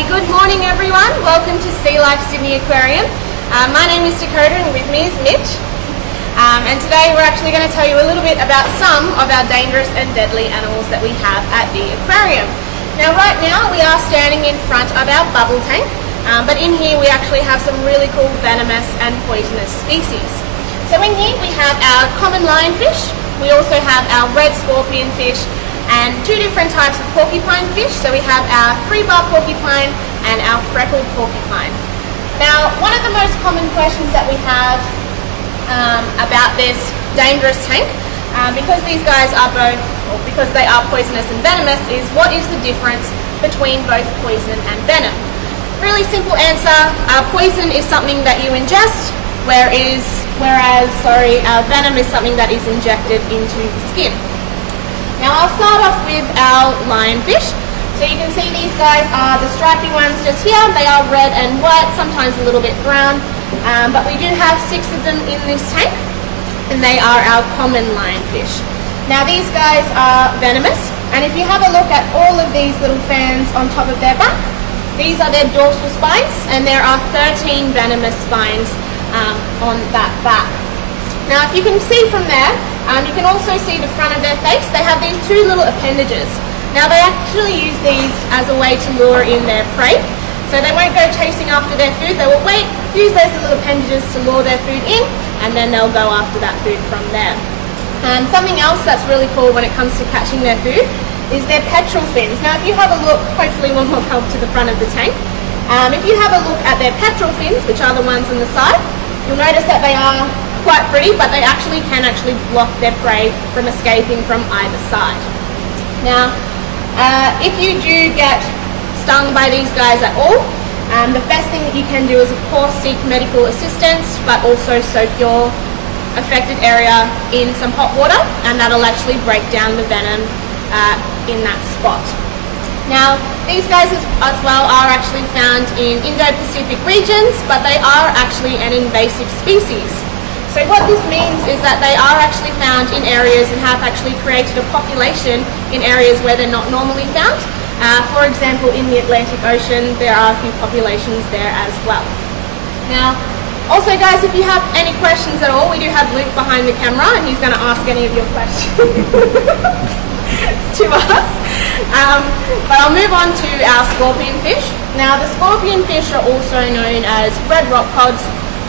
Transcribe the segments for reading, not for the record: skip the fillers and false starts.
Alrighty, good morning everyone. Welcome to SEA LIFE Sydney Aquarium. My name is Dakota and with me is Mitch. And today we're actually going to tell you a little bit about some of our dangerous and deadly animals that we have at the aquarium. Now right now we are standing in front of our bubble tank, but in here we actually have some really cool venomous and poisonous species. So in here we have our common lionfish, we also have our red scorpion fish, and two different types of porcupine fish. So we have our free-bar porcupine and our freckled porcupine. Now, one of the most common questions that we have about this dangerous tank, because these guys are both, or because they are poisonous and venomous, is what is the difference between both poison and venom? Really simple answer, poison is something that you ingest, whereas venom is something that is injected into the skin. Now I'll start off with our lionfish. So you can see these guys are the stripy ones just here. They are red and white, sometimes a little bit brown, but we do have 6 of them in this tank, and they are our common lionfish. Now these guys are venomous, and if you have a look at all of these little fans on top of their back, these are their dorsal spines, and there are 13 venomous spines on that back. Now if you can see from there, you can also see the front of their face. They have these 2 little appendages. Now they actually use these as a way to lure in their prey. So they won't go chasing after their food. They will wait, use those little appendages to lure their food in, and then they'll go after that food from there. Something else that's really cool when it comes to catching their food is their petrol fins. Now if you have a look, hopefully one will come to the front of the tank. If you have a look at their petrol fins, which are the ones on the side, you'll notice that they are quite pretty, but they can block their prey from escaping from either side. Now, if you do get stung by these guys at all, the best thing that you can do is of course seek medical assistance, but also soak your affected area in some hot water, and that'll actually break down the venom in that spot. Now, these guys as well are actually found in Indo-Pacific regions, but they are actually an invasive species. So what this means is that they are actually found in areas and have actually created a population in areas where they're not normally found. For example, in the Atlantic Ocean, there are a few populations there as well. Now, also guys, if you have any questions at all, we do have Luke behind the camera, and he's going to ask any of your questions to us. But I'll move on to our scorpion fish. Now, the scorpion fish are also known as red rock pods,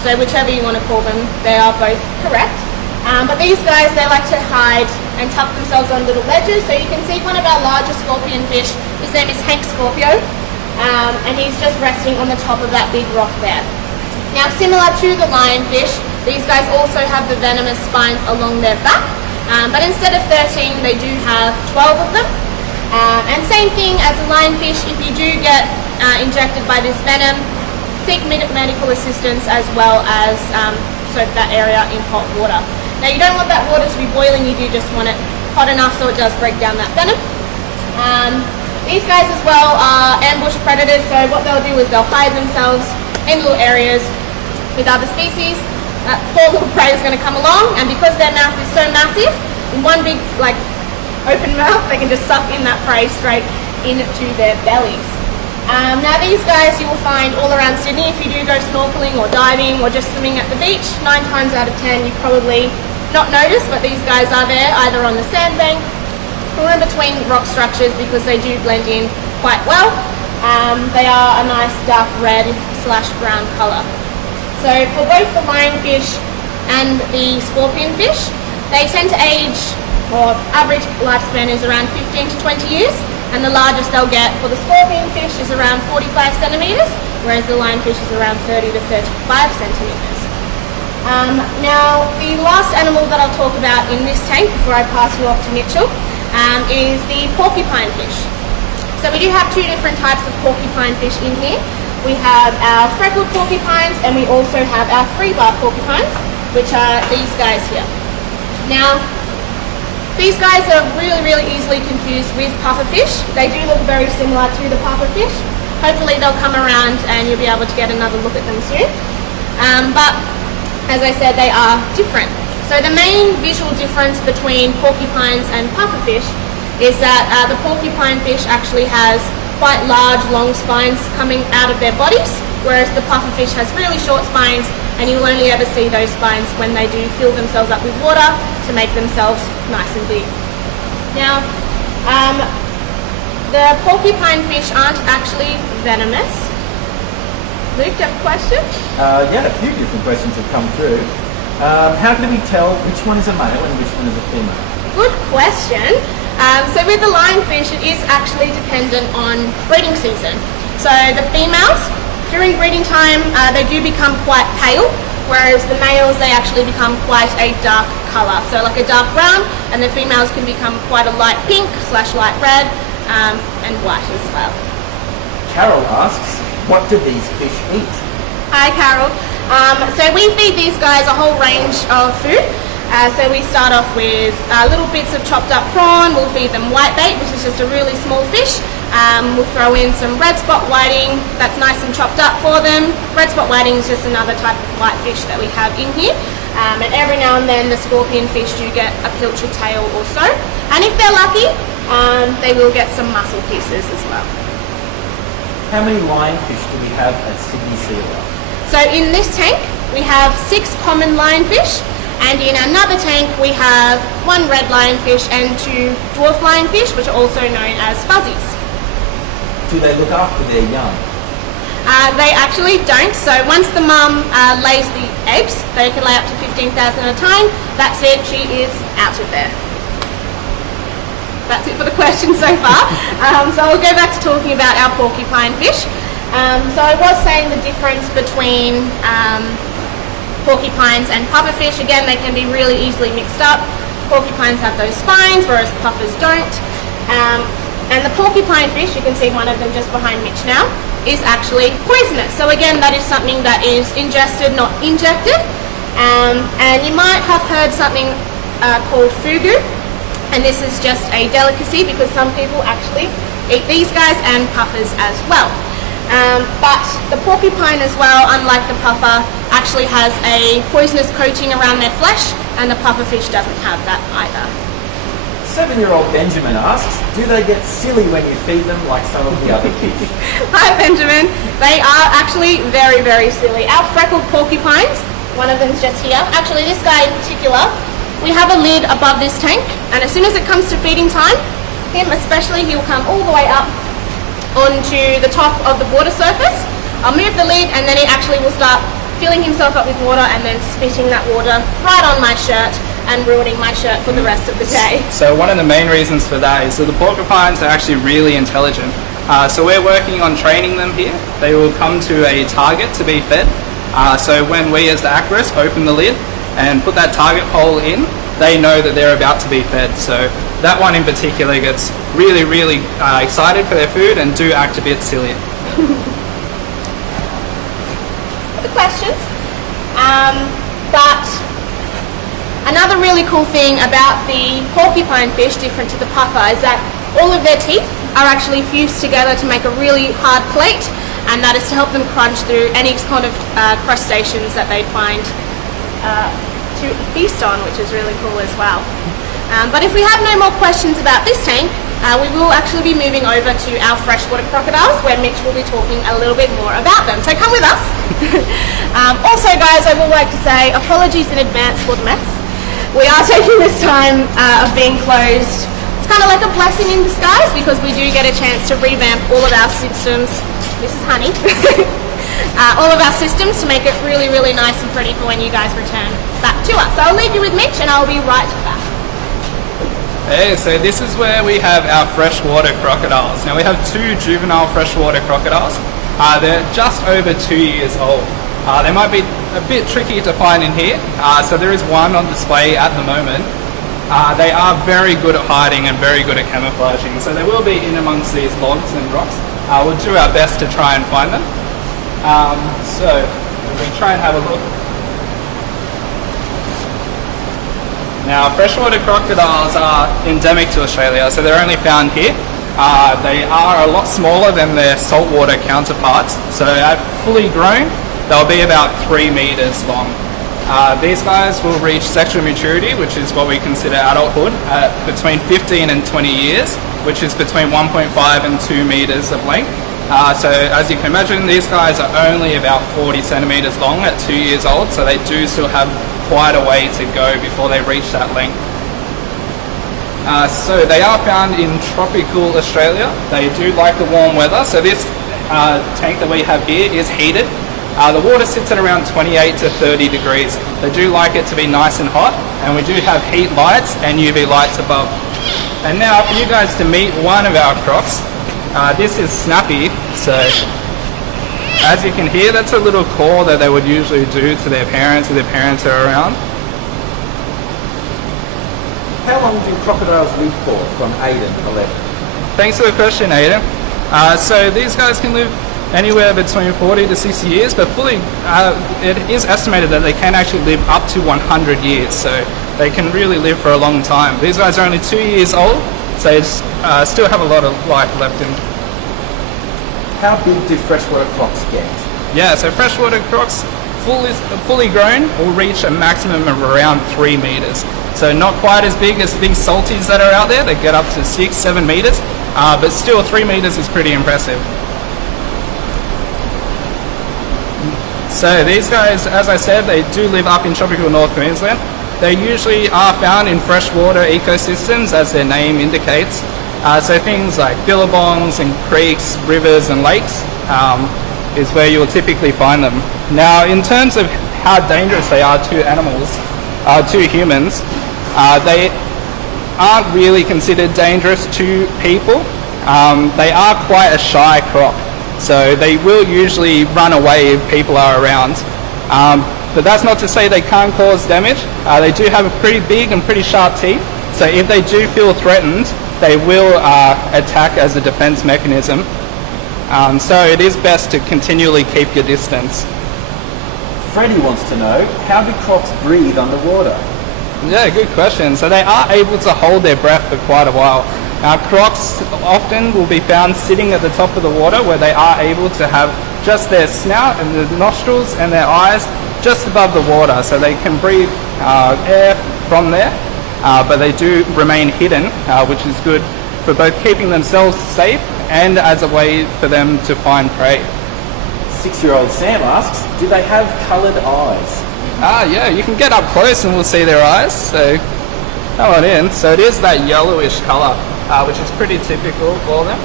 so whichever you want to call them, they are both correct. But these guys, they like to hide and tuck themselves on little ledges. So you can see one of our largest scorpion fish, his name is Scorpio, and he's just resting on the top of that big rock there. Now similar to the lionfish, these guys also have the venomous spines along their back, but instead of 13, they do have 12 of them. And same thing as the lionfish, if you do get injected by this venom, seek medical assistance as well as soak that area in hot water. Now you don't want that water to be boiling, you do just want it hot enough so it does break down that venom. These guys as well are ambush predators, so what they'll do is they'll hide themselves in little areas with other species. That poor little prey is going to come along, and because their mouth is so massive, in one big open mouth, they can just suck in that prey straight into their bellies. Now these guys you will find all around Sydney. If you do go snorkeling or diving or just swimming at the beach, 9 times out of 10 you've probably not noticed, but these guys are there either on the sandbank or in between rock structures because they do blend in quite well. They are a nice dark red/brown colour. So for both the lionfish and the scorpion fish, they tend to age, or average lifespan is around 15 to 20 years. And the largest they'll get for the scorpion fish is around 45 centimetres, whereas the lionfish is around 30 to 35 centimetres. Now, the last animal that I'll talk about in this tank before I pass you off to Mitchell is the porcupine fish. So we do have 2 different types of porcupine fish in here. We have our freckled porcupines, and we also have our free-bar porcupines, which are these guys here. Now, these guys are really easily confused with pufferfish. They do look very similar to the pufferfish. Hopefully they'll come around and you'll be able to get another look at them soon. But as I said, they are different. So the main visual difference between porcupines and pufferfish is that the porcupine fish actually has quite large, long spines coming out of their bodies, whereas the pufferfish has really short spines, and you'll only ever see those spines when they do fill themselves up with water to make themselves nice and big. Now, the porcupine fish aren't actually venomous. Luke, do you have a question? Yeah, a few different questions have come through. How can we tell which one is a male and which one is a female? Good question. So with the lionfish, it is actually dependent on breeding season. So the females, during breeding time, they do become quite pale, whereas the males, they actually become quite a dark colour. So like a dark brown, and the females can become quite a light pink / light red, and white as well. Carol asks, what do these fish eat? Hi Carol. So we feed these guys a whole range of food. So we start off with little bits of chopped up prawn. We'll feed them whitebait, which is just a really small fish. We'll throw in some red spot whiting that's nice and chopped up for them. Red spot whiting is just another type of white fish that we have in here. And every now and then the scorpion fish do get a pilchard tail or so. And if they're lucky, they will get some mussel pieces as well. How many lionfish do we have at Sydney Sea Life? So in this tank, we have 6 common lionfish, and in another tank we have 1 red lionfish and 2 dwarf lionfish, which are also known as fuzzies. Do they look after their young? They actually don't. So once the mum lays the eggs, they can lay up to 15,000 at a time. That's it, she is out of there. That's it for the questions so far. So I'll go back to talking about our porcupine fish. So I was saying the difference between porcupines and pufferfish. Again, they can be really easily mixed up. Porcupines have those spines, whereas puffers don't. And the porcupine fish, you can see one of them just behind Mitch now, is actually poisonous. So again, that is something that is ingested, not injected. And you might have heard something called fugu. And this is just a delicacy because some people actually eat these guys and puffers as well. But the porcupine as well, unlike the puffer, actually has a poisonous coating around their flesh, and the pufferfish doesn't have that either. 7-year-old Benjamin asks, do they get silly when you feed them like some of the other fish? Hi Benjamin. They are actually very, very silly. Our freckled porcupines, one of them's just here. Actually, this guy in particular, we have a lid above this tank, and as soon as it comes to feeding time, him especially, he will come all the way up onto the top of the water surface. I'll move the lid and then he actually will start filling himself up with water and then spitting that water right on my shirt and ruining my shirt for the rest of the day. So one of the main reasons for that is that the porcupines are actually really intelligent. So we're working on training them here. They will come to a target to be fed. So when we as the aquarists open the lid and put that target pole in, they know that they're about to be fed. So that one in particular gets really, really excited for their food and do act a bit silly. The questions. But another really cool thing about the porcupine fish, different to the puffer, is that all of their teeth are actually fused together to make a really hard plate, and that is to help them crunch through any kind of crustaceans that they find to feast on, which is really cool as well. But if we have no more questions about this tank, we will actually be moving over to our freshwater crocodiles, where Mitch will be talking a little bit more about them. So come with us. Also guys, I would like to say apologies in advance for the mess. We are taking this time of being closed. It's kind of like a blessing in disguise because we do get a chance to revamp all of our systems. This is honey. All of our systems to make it really, really nice and pretty for when you guys return back to us. So I'll leave you with Mitch and I'll be right back. Hey, so this is where we have our freshwater crocodiles. Now we have 2 juvenile freshwater crocodiles. They're just over 2 years old. They might be a bit tricky to find in here, so there is one on display at the moment. They are very good at hiding and very good at camouflaging, so they will be in amongst these logs and rocks. We'll do our best to try and find them. So we try and have a look. Now, freshwater crocodiles are endemic to Australia, so they're only found here. They are a lot smaller than their saltwater counterparts, so at fully grown, they'll be about 3 meters long. These guys will reach sexual maturity, which is what we consider adulthood, at between 15 and 20 years, which is between 1.5 and 2 meters of length. So as you can imagine, these guys are only about 40 centimeters long at 2 years old, so they do still have quite a way to go before they reach that length. So they are found in tropical Australia. They do like the warm weather, so this tank that we have here is heated. The water sits at around 28 to 30 degrees. They do like it to be nice and hot, and we do have heat lights and UV lights above. And now for you guys to meet one of our crocs. This is Snappy, so as you can hear, that's a little call that they would usually do to their parents if their parents are around. How long do crocodiles live for from Aiden, 11? Thanks for the question, Aiden. So these guys can live anywhere between 40 to 60 years, but it is estimated that they can actually live up to 100 years, so they can really live for a long time. These guys are only 2 years old, so they still have a lot of life left in them. How big do freshwater crocs get? Yeah, so freshwater crocs, fully grown, will reach a maximum of around 3 meters. So not quite as big as the big salties that are out there. They get up to 6-7 meters, but still 3 meters is pretty impressive. So these guys, as I said, they do live up in tropical North Queensland. They usually are found in freshwater ecosystems, as their name indicates. So things like billabongs and creeks, rivers and lakes is where you'll typically find them. Now, in terms of how dangerous they are to animals, to humans, they aren't really considered dangerous to people. They are quite a shy croc, so they will usually run away if people are around. But that's not to say they can't cause damage. They do have a pretty big and pretty sharp teeth, so if they do feel threatened, they will attack as a defense mechanism. So it is best to continually keep your distance. Freddie wants to know, how do crocs breathe underwater? Yeah, good question. So they are able to hold their breath for quite a while. Now, crocs often will be found sitting at the top of the water, where they are able to have just their snout and the nostrils and their eyes just above the water, so they can breathe air from there, but they do remain hidden, which is good for both keeping themselves safe and as a way for them to find prey. 6-year-old Sam asks, do they have coloured eyes? Yeah, you can get up close and we'll see their eyes, so come on in. So it is that yellowish colour, which is pretty typical for them.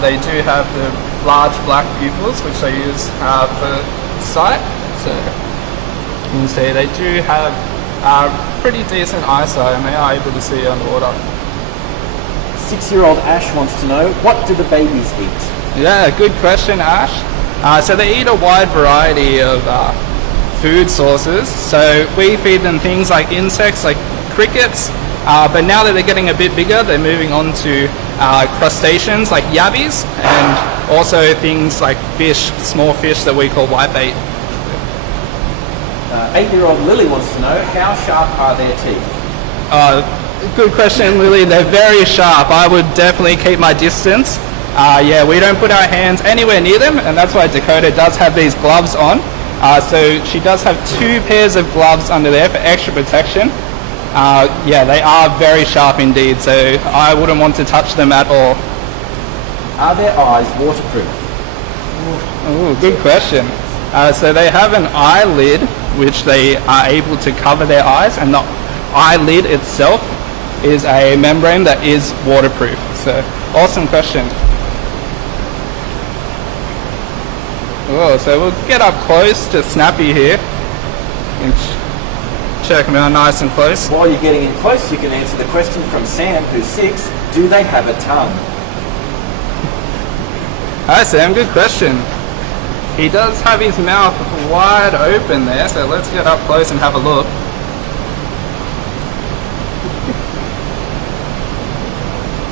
They do have the large black pupils, which they use for sight, so you can see they do have pretty decent eyesight and they are able to see underwater. 6-year-old Ash wants to know, what do the babies eat? Yeah, good question, Ash. So they eat a wide variety of food sources. So we feed them things like insects, like crickets, but now that they're getting a bit bigger, they're moving on to crustaceans like yabbies, and also things like fish, small fish that we call whitebait. 8-year-old Lily wants to know, how sharp are their teeth? Good question, Lily. They're very sharp. I would definitely keep my distance. Yeah, we don't put our hands anywhere near them, and that's why Dakota does have these gloves on. So she does have 2 pairs of gloves under there for extra protection. Yeah, they are very sharp indeed, so I wouldn't want to touch them at all. Are their eyes waterproof? Ooh, good question. So they have an eyelid, which they are able to cover their eyes, and the eyelid itself is a membrane that is waterproof. So, awesome question. Oh, so we'll get up close to Snappy here and check them out nice and close. While you're getting in close, you can answer the question from Sam, who's 6. Do they have a tongue? Hi Sam, good question. He does have his mouth wide open there, so let's get up close and have a look.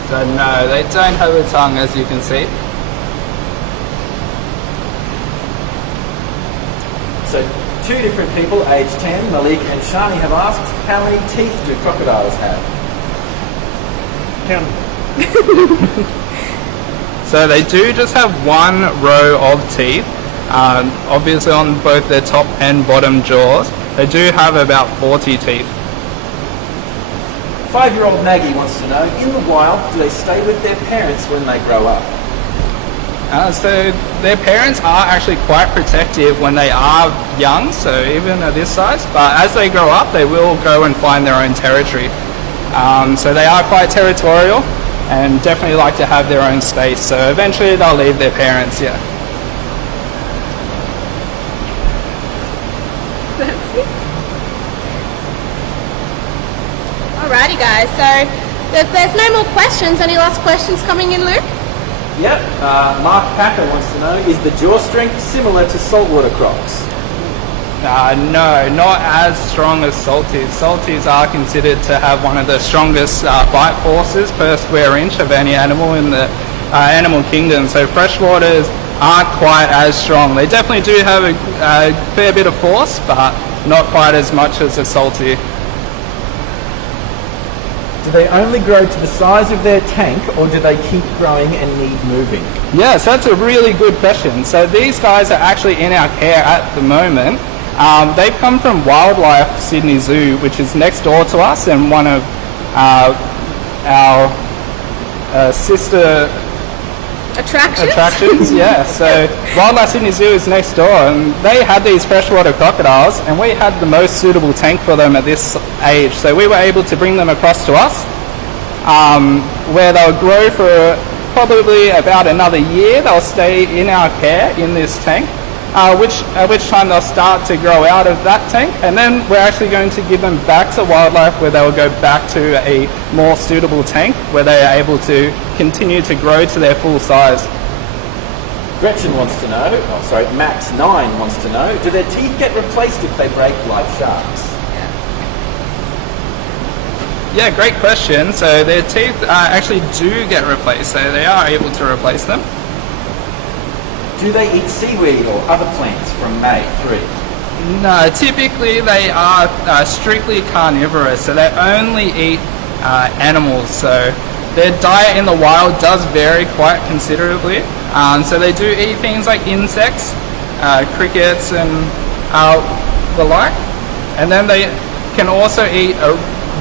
So no, they don't have a tongue, as you can see. So 2 different people, aged 10, Malik and Shani, have asked, how many teeth do crocodiles have? So they do just have 1 row of teeth, obviously on both their top and bottom jaws. They do have about 40 teeth. 5-year-old Maggie wants to know, in the wild, do they stay with their parents when they grow up? So their parents are actually quite protective when they are young, so even at this size, but as they grow up they will go and find their own territory. So they are quite territorial and definitely like to have their own space, so eventually they'll leave their parents, yeah. That's it. Alrighty guys, so if there's no more questions, any last questions coming in, Luke? Yep. Mark Packer wants to know, is the jaw strength similar to saltwater crocs? No, not as strong as salties. Salties are considered to have one of the strongest bite forces per square inch of any animal in the animal kingdom. So freshwaters aren't quite as strong. They definitely do have a fair bit of force, but not quite as much as a salty. Do they only grow to the size of their tank, or do they keep growing and need moving? Yes, that's a really good question. So these guys are actually in our care at the moment. They've come from Wildlife Sydney Zoo, which is next door to us, and one of our sister attractions. Yeah, so Wildlife Sydney Zoo is next door, and they had these freshwater crocodiles, and we had the most suitable tank for them at this age. So we were able to bring them across to us, where they'll grow for probably about another year. They'll stay in our care in this tank, at which time they'll start to grow out of that tank, and then we're actually going to give them back to wildlife, where they'll go back to a more suitable tank where they are able to continue to grow to their full size. Gretchen wants to know, Max9 wants to know, do their teeth get replaced if they break like sharks? Yeah, great question. So their teeth actually do get replaced, so they are able to replace them. Do they eat seaweed or other plants from May 3? No, typically they are strictly carnivorous, so they only eat animals. So their diet in the wild does vary quite considerably. So they do eat things like insects, crickets and the like. And then they can also eat a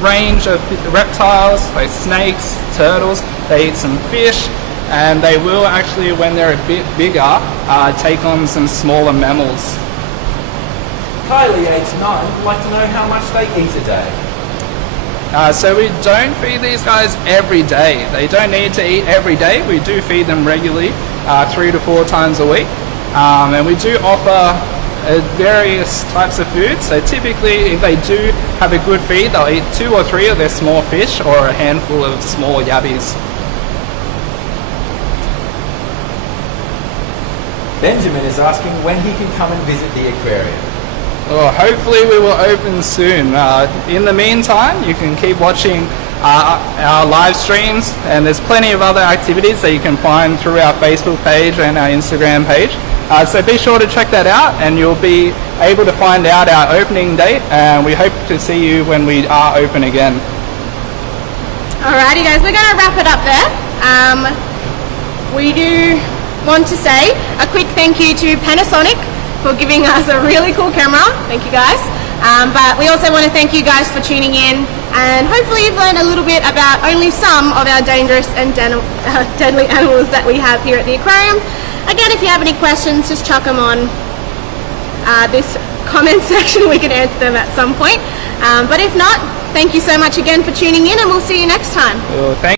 range of reptiles like snakes, turtles. They eat some fish, and they will actually, when they're a bit bigger, take on some smaller mammals. Kylie, age 9, would like to know how much they eat a day. So we don't feed these guys every day. They don't need to eat every day. We do feed them regularly, 3 to 4 times a week. And we do offer various types of food. So typically, if they do have a good feed, they'll eat 2 or 3 of their small fish or a handful of small yabbies. Benjamin is asking when he can come and visit the aquarium. Well, hopefully we will open soon. In the meantime, you can keep watching our live streams, and there's plenty of other activities that you can find through our Facebook page and our Instagram page. So be sure to check that out, and you'll be able to find out our opening date, and we hope to see you when we are open again. Alrighty guys, we're going to wrap it up there. We do want to say a quick thank you to Panasonic for giving us a really cool camera. Thank you guys. But we also want to thank you guys for tuning in, and hopefully you've learned a little bit about only some of our dangerous and deadly animals that we have here at the aquarium. Again, if you have any questions, just chuck them on this comment section. We can answer them at some point. But if not, thank you so much again for tuning in, and we'll see you next time. Well, thank